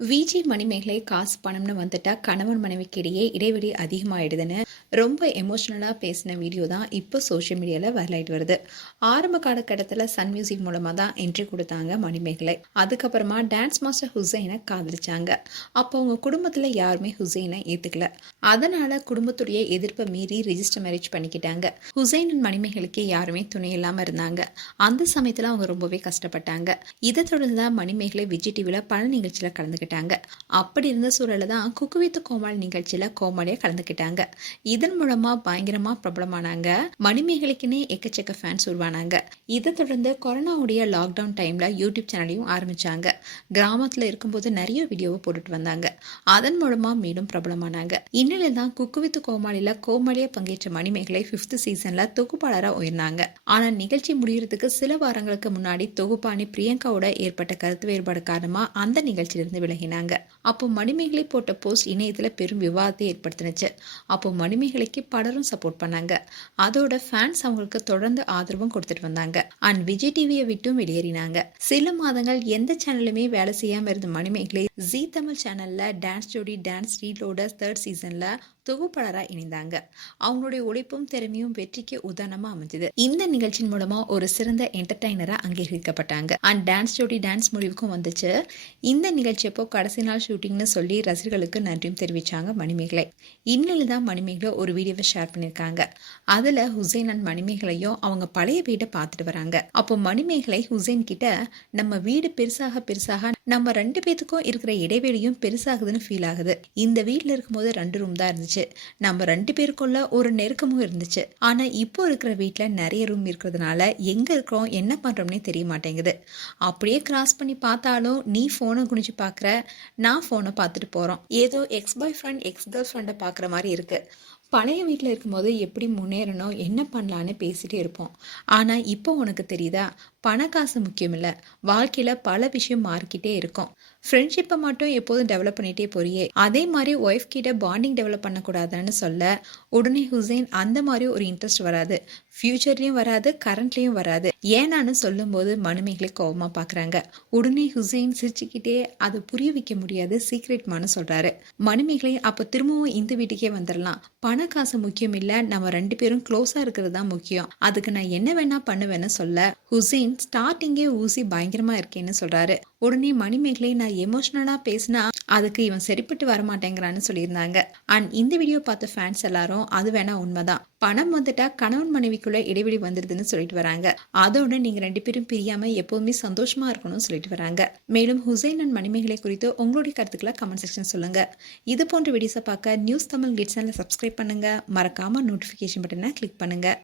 விஜய் மணிமேகலை காசு பணம்னு வந்துட்டா கணவன் மனைவிக்கு இடையே இடைவெளி அதிகமாயிடுதுன்னு ரொம்ப எமோஷ்னலாக பேசின வீடியோ தான் இப்போ சோஷியல் மீடியாவில் வைரலாயிட்டு வருது. ஆரம்ப காலகட்டத்தில் சன் மியூசிக் மூலமாக தான் என்ட்ரி கொடுத்தாங்க மணிமேகலை. அதுக்கப்புறமா டான்ஸ் மாஸ்டர் ஹுசைனை காதலிச்சாங்க. அப்போ அவங்க குடும்பத்தில் யாருமே ஹுசைனை ஏற்றுக்கல. அதனால குடும்பத்துடைய எதிர்ப்பை மீறி ரிஜிஸ்டர் மேரேஜ் பண்ணிக்கிட்டாங்க. ஹுசைன் அண்ட் மணிமேகலைக்கு யாருமே துணை இல்லாமல் இருந்தாங்க. அந்த சமயத்தில் அவங்க ரொம்பவே கஷ்டப்பட்டாங்க. இதை தொடர்ந்து தான் மணிமேகலை விஜய் டிவியில் பல நிகழ்ச்சியில் கலந்துக்கிட்டாங்க. அப்படி இருந்த சூழல தான் குக்கு வித் கோமாளி நிகழ்ச்சியில கோமாளியா கலந்துக்கிட்டாங்க. இதன் மூலமா பயங்கரமா பிரபலமானாங்க. மணிமேகலைக்குன்னே எக்கச்சக்க ஃபேன்ஸ் உருவானாங்க. இதை தொடர்ந்து கொரோனாவுடைய லாக்டவுன் டைம்ல யூடியூப் சேனலையும் ஆரம்பிச்சாங்க. கிராமத்துல இருக்கும்போது நிறைய வீடியோவை போட்டுட்டு வந்தாங்க. அதன் மூலமா மீண்டும் பிரபலமானாங்க. இந்நிலையில தான் குக்கு வித் கோமாளியில கோமாளியா பங்கேற்ற மணிமேகலை 5th சீசன்ல தொகுப்பாளரா உயர்ந்தாங்க. ஆனா நிகழ்ச்சி முடியறதுக்கு சில வாரங்களுக்கு முன்னாடி தொகுப்பாணி பிரியங்காவோட ஏற்பட்ட கருத்து வேறுபாடு காரணமா அந்த நிகழ்ச்சியிலிருந்து விலகினாங்க. அப்போ மணிமேகலை போட்ட போஸ்ட் இணையத்துல பெரும் விவாதத்தை ஏற்படுத்தினுச்சு. அப்போ மணிமேகலைக்கு பலரும் சப்போர்ட் பண்ணாங்க. அதோட ஃபேன்ஸ் அவங்களுக்கு தொடர்ந்து ஆதரவும் கொடுத்துட்டு வந்தாங்க. அண்ட் விஜய் டிவியை விட்டும் வெளியேறினாங்க. சில மாதங்கள் எந்த சேனலுமே வேலை செய்யாம இருந்த மணிமேகலை ஜீ தமிழ் சேனல்ல டான்ஸ் ஜோடி டான்ஸ் ரீலோட 3rd சீசன்ல தொகுப்பாளராக இணைந்தாங்க. அவங்களுடைய உழைப்பும் திறமையும் வெற்றிக்கு உதாரணமா அமைஞ்சது. இந்த நிகழ்ச்சியின் மூலமா ஒரு சிறந்த என்டர்டைனரா அங்கீகரிக்கப்பட்டாங்க. அண்ட் டான்ஸ் ஜோடி டான்ஸ் முடிவுக்கும் வந்துச்சு. இந்த நிகழ்ச்சியப்போ கடைசி நாள் ஷூட்டிங்னு சொல்லி ரசிகர்களுக்கு நன்றியும் தெரிவிச்சாங்க மணிமேகலை. இந்நிலையில் தான் மணிமேகலை ஒரு வீடியோவை ஷேர் பண்ணியிருக்காங்க. அதுல ஹுசைன் அண்ட் மணிமேகலையும் அவங்க பழைய வீட்டை பார்த்துட்டு வராங்க. அப்போ மணிமேகலை ஹுசைன் கிட்ட நம்ம வீடு பெருசாக பெருசாக நம்ம 2 பேத்துக்கும் இருக்கிற இடைவெளியும் பெருசாகுதுன்னு ஃபீல் ஆகுது. இந்த வீட்டில் இருக்கும்போது 2 ரூம் தான் இருந்துச்சு. நம்ம 2 பேருக்குள்ள ஒரு நெருக்கமும் இருந்துச்சு. ஆனா இப்போ இருக்கிற வீட்டில் நிறைய ரூம் இருக்கிறதுனால எங்க இருக்கிறோம் என்ன பண்றோம்னே தெரிய மாட்டேங்குது. அப்படியே கிராஸ் பண்ணி பார்த்தாலும் நீ போனை குனிச்சு பார்க்குற, நான் போனை பார்த்துட்டு போறோம். ஏதோ எக்ஸ் பாய் ஃப்ரெண்ட் எக்ஸ் கேர்ள் ஃப்ரெண்டை பார்க்குற மாதிரி இருக்கு. பழைய வீட்டில் இருக்கும்போது எப்படி முன்னேறணும் என்ன பண்ணலான்னு பேசிட்டே இருப்போம். ஆனால் இப்போ உனக்கு தெரியுதா, பண காசு முக்கியம் இல்லை, வாழ்க்கையில் பல விஷயம் மாறிக்கிட்டே இருக்கும். ஃப்ரெண்ட்ஷிப்பை மட்டும் எப்போதும் டெவலப் பண்ணிகிட்டே போறியே, அதே மாதிரி ஒய்ஃப் கிட்ட பாண்டிங் டெவலப் பண்ணக்கூடாதுன்னு சொல்ல உடனே ஹுசைன் அந்த மாதிரி ஒரு இன்ட்ரெஸ்ட் வராது, ஃப்யூச்சர்லேயும் வராது, கரண்ட்லேயும் வராது ஏன்னான்னு சொல்லும்போது மணிமேகலை கோபமாக பார்க்குறாங்க. உடனே ஹுசைன் சிரிச்சுக்கிட்டே அதை புரிய வைக்க முடியாது சீக்ரெட்மான்னு சொல்கிறாரு. மணிமேகலை அப்போ திரும்பவும் இந்த வீட்டுக்கே வந்துடலாம், பண காசு முக்கியம் இல்ல, நம்ம 2 பேரும் க்ளோஸா இருக்கிறது தான் முக்கியம், அதுக்கு நான் என்ன வேணா பண்ணுவேன்னு சொல்ல ஹுசைன் ஸ்டார்டிங்கே ஊசி பயங்கரமா இருக்கேன்னு சொல்றாரு. உடனே மணிமேகலை நான் எமோஷனலா பேசினா அதுக்கு இவன் சரிப்பட்டு வரமாட்டேங்கிறான்னு சொல்லியிருந்தாங்க. அண்ட் இந்த வீடியோ பார்த்த ஃபேன்ஸ் எல்லாரும் அது வேணா உண்மைதான், பணம் வந்துட்டா கணவன் மனைவிக்குள்ள இடைவெளி வந்துருதுன்னு சொல்லிட்டு வராங்க. அதோட நீங்க 2 பேரும் பிரியாம எப்பவுமே சந்தோஷமா இருக்கணும்னு சொல்லிட்டு வராங்க. மேலும் ஹுசைன் அண்ட் மணிமேகலை குறித்து உங்களுடைய கருத்துக்களை கமெண்ட் செக்ஷன் சொல்லுங்க. இது போன்ற வீடியோஸை பார்க்க நியூஸ் தமிழ் கிட்ஸ் சேனலை சப்ஸ்கிரைப் பண்ணுங்க. மறக்காம நோட்டிஃபிகேஷன் பட்டனை கிளிக் பண்ணுங்க.